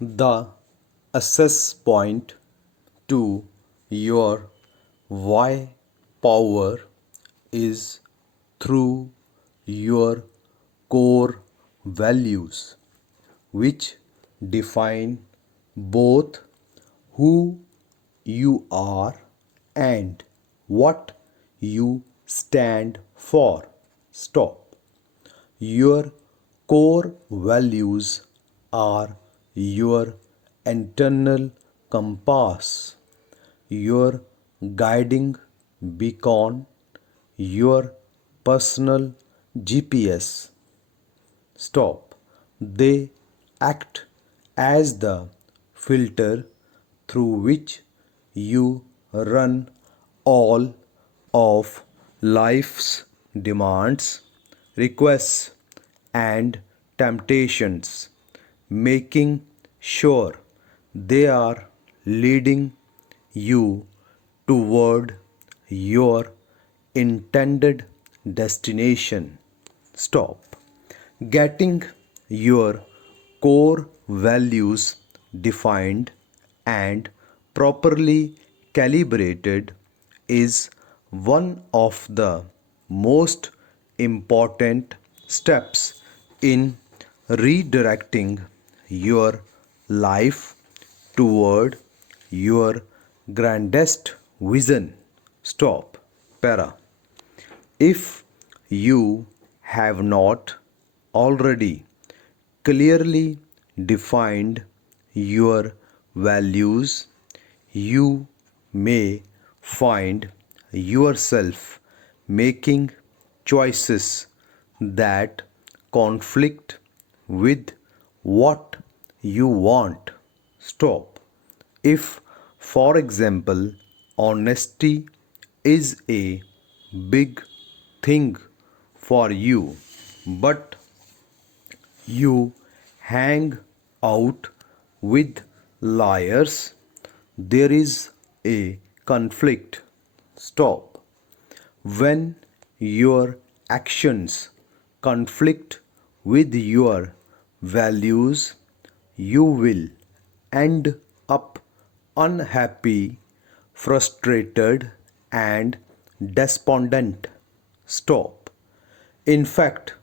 The access point to your why power is through your core values, which define both who you are and what you stand for. Stop. Your core values are your internal compass, your guiding beacon, your personal GPS. Stop. They act as the filter through which you run all of life's demands, requests, and temptations, making sure they are leading you toward your intended destination. Stop. Getting your core values defined and properly calibrated is one of the most important steps in redirecting your life toward your grandest vision. Stop. Para. If you have not already clearly defined your values, you may find yourself making choices that conflict with what you want. Stop. If, for example, honesty is a big thing for you, but you hang out with liars, there is a conflict. Stop. When your actions conflict with your values, you will end up unhappy, frustrated, and despondent. Stop. In fact,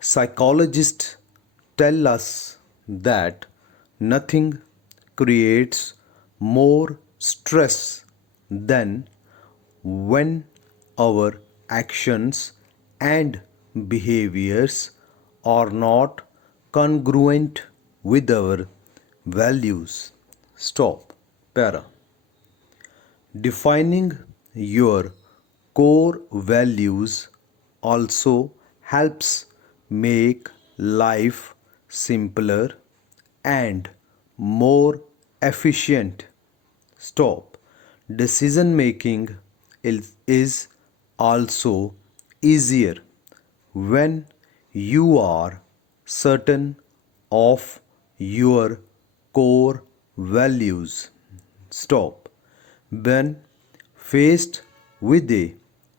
psychologists tell us that nothing creates more stress than when our actions and behaviors are not congruent with our values. Stop. Para. Defining your core values also helps make life simpler and more efficient. Stop. Decision making is also easier when you are certain of your core values. Stop. When faced with a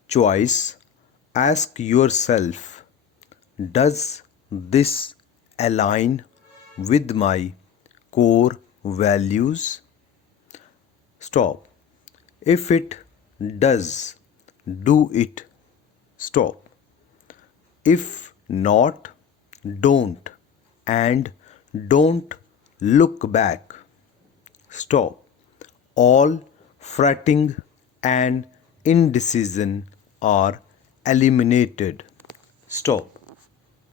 choice, ask yourself, does this align with my core values? Stop. If it does, do it. Stop. If not, don't. And don't look back. Stop. All fretting and indecision are eliminated. Stop.